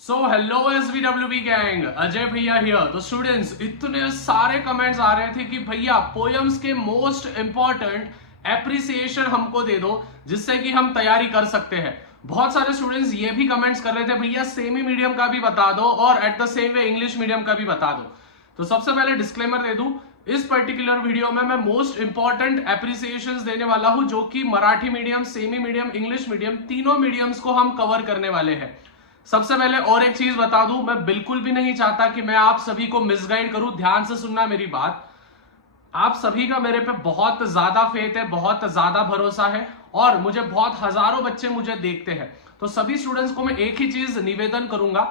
So hello SVWB gang, Ajay भैया here. तो students, इतने सारे कमेंट्स आ रहे थे कि भैया पोयम्स के मोस्ट इंपॉर्टेंट एप्रिसिएशन हमको दे दो जिससे कि हम तैयारी कर सकते हैं। बहुत सारे स्टूडेंट्स ये भी कमेंट्स कर रहे थे भैया सेमी मीडियम का भी बता दो और at the same way English medium का भी बता दो। तो सबसे पहले डिस्क्लेमर दे दूं, इस पर्टिकुलर वीडियो में मैं मोस्ट इंपॉर्टेंट एप्रिसिएशंस देने वाला हूं जो कि Marathi medium, semi medium, English medium तीनों मीडियम्स को हम कवर करने वाले हैं। सबसे पहले और एक चीज बता दूं, मैं बिल्कुल भी नहीं चाहता कि मैं आप सभी को मिसगाइड करूं। ध्यान से सुनना मेरी बात। आप सभी का मेरे पे बहुत ज्यादा फेथ है, बहुत ज्यादा भरोसा है और मुझे बहुत हजारों बच्चे मुझे देखते हैं। तो सभी स्टूडेंट्स को मैं एक ही चीज निवेदन करूंगा,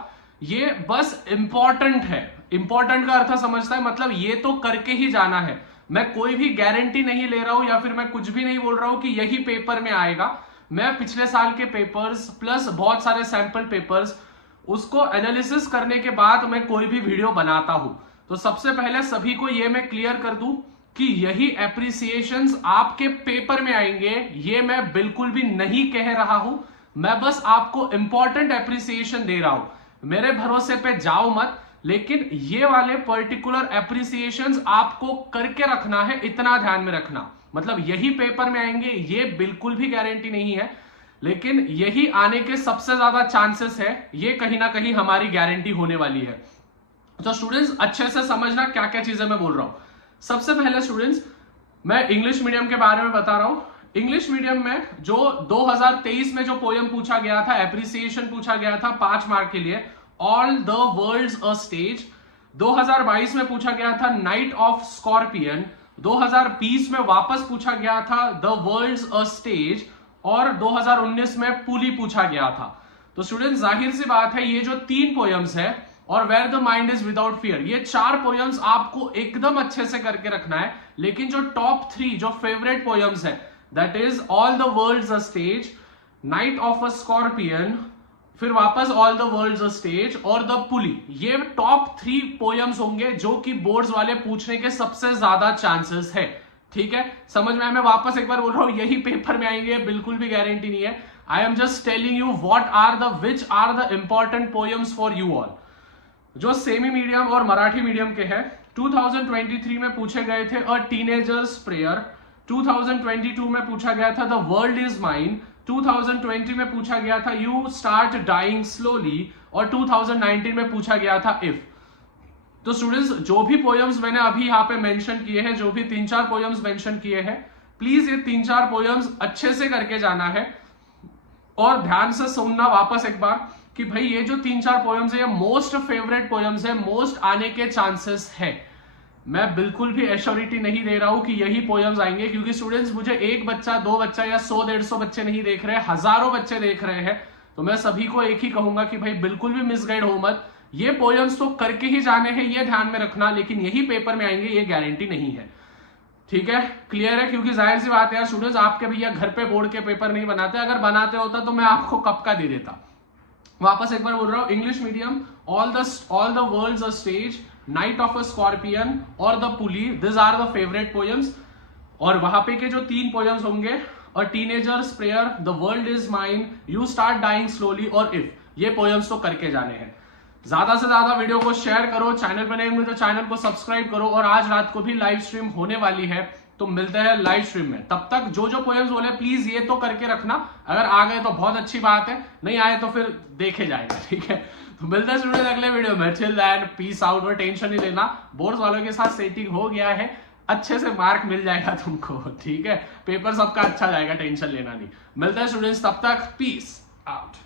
ये बस इंपॉर्टेंट है। इंपॉर्टेंट का अर्थ समझता है, मतलब ये तो करके ही जाना है। मैं कोई भी गारंटी नहीं ले रहा हूं या फिर मैं कुछ भी नहीं बोल रहा हूं कि यही पेपर में आएगा। मैं पिछले साल के पेपर्स प्लस बहुत सारे सैंपल पेपर्स उसको एनालिसिस करने के बाद मैं कोई भी वीडियो बनाता हूं। तो सबसे पहले सभी को ये मैं क्लियर कर दूं कि यही एप्रिसिएशंस आपके पेपर में आएंगे, ये मैं बिल्कुल भी नहीं कह रहा हूं। मैं बस आपको इंपॉर्टेंट एप्रिसिएशन दे रहा हूं। मेरे भरोसे पे जाओ मत, लेकिन ये वाले पर्टिकुलर एप्रिसिएशंस आपको करके रखना है, इतना ध्यान में रखना। मतलब यही पेपर में आएंगे ये बिल्कुल भी गारंटी नहीं है, लेकिन यही आने के सबसे ज्यादा चांसेस है, ये कहीं ना कहीं हमारी गारंटी होने वाली है। तो स्टूडेंट्स अच्छे से समझना क्या क्या चीजें मैं बोल रहा हूं। सबसे पहले स्टूडेंट्स, मैं इंग्लिश मीडियम के बारे में बता रहा हूं। इंग्लिश मीडियम में जो 2023 में जो पोयम पूछा गया था, एप्रिसिएशन पूछा गया था 5 मार्क के लिए, all the world's a stage. 2022 में पूछा गया था नाइट ऑफ स्कॉर्पियन। 2020 में वापस पूछा गया था द वर्ल्ड्स अ स्टेज और 2019 में पुली पूछा गया था। तो स्टूडेंट जाहिर सी बात है, ये जो 3 पोयम्स है और where the mind is without fear, ये 4 पोयम्स आपको एकदम अच्छे से करके रखना है। लेकिन जो टॉप 3 जो फेवरेट पोयम्स है, that is all the world's a stage, night of a scorpion, फिर वापस all the world's a stage और द पुली, ये टॉप 3 पोयम्स होंगे जो कि बोर्ड्स वाले पूछने के सबसे ज्यादा चांसेस है। ठीक है, समझ में आया? मैं वापस एक बार बोल रहा हूं, यही पेपर में आएंगे, बिल्कुल भी गारंटी नहीं है। I am just telling you which are the important poems for you all. जो सेमी मीडियम और मराठी मीडियम के हैं, 2023 में पूछे गए थे अ टीनेजर्स प्रेयर, 2022 में पूछा गया था द वर्ल्ड इज माइन, 2020 में पूछा गया था यू स्टार्ट डाइंग स्लोली और 2019 में पूछा गया था इफ। तो स्टूडेंट्स, जो भी पोयम्स मैंने अभी यहाँ पे मेंशन किए हैं, जो भी 3-4 पोयम्स मेंशन किए हैं, प्लीज ये 3-4 पोयम्स अच्छे से करके जाना है और ध्यान से सुनना वापस एक बार कि भाई ये जो 3-4 पोयम्स है, ये मोस्ट फेवरेट पोयम्स है, मोस्ट आने के चांसेस है। मैं बिल्कुल भी एश्योरिटी नहीं दे रहा हूं कि यही पोयम्स आएंगे, क्योंकि स्टूडेंट्स मुझे एक बच्चा, 2 बच्चा या 100-150 बच्चे नहीं देख रहे, हजारों बच्चे देख रहे हैं। तो मैं सभी को एक ही कहूंगा कि भाई बिल्कुल भी मिसगाइड हो मत। ये पोयम्स तो करके ही जाने हैं, ये ध्यान में रखना, लेकिन यही पेपर में आएंगे, ये गारंटी नहीं है। ठीक है, क्लियर है? क्योंकि जाहिर सी बात है स्टूडेंट्स, आपके भैया घर पे बोर्ड के पेपर नहीं बनाते। अगर बनाते होता तो मैं आपको कब का दे देता। वापस एक बार बोल रहा हूं, English medium all the world's a stage, night of a scorpion और the pulley, this are the favourite poems. और वहां पे के जो 3 पोयम्स होंगे, a teenager's prayer, the world is mine, you start dying slowly और इफ, ये poems तो करके जाने हैं। ज्यादा से ज्यादा वीडियो को शेयर करो, चैनल पर नए होंगे तो चैनल को सब्सक्राइब करो। और आज रात को भी लाइव स्ट्रीम होने वाली है, तो मिलते हैं लाइव स्ट्रीम में। तब तक जो जो पोयम्स बोले प्लीज ये तो करके रखना। अगर आ गए तो बहुत अच्छी बात है, नहीं आए तो फिर देखे जाएगा। ठीक है, तो मिलते हैं स्टूडेंट अगले वीडियो में। Till then peace out. और टेंशन नहीं लेना, बोर्ड वालों के साथ सेटिंग हो गया है, अच्छे से मार्क मिल जाएगा तुमको। ठीक है, पेपर सबका अच्छा जाएगा, टेंशन लेना नहीं। मिलते हैं स्टूडेंट्स, तब तक पीस आउट।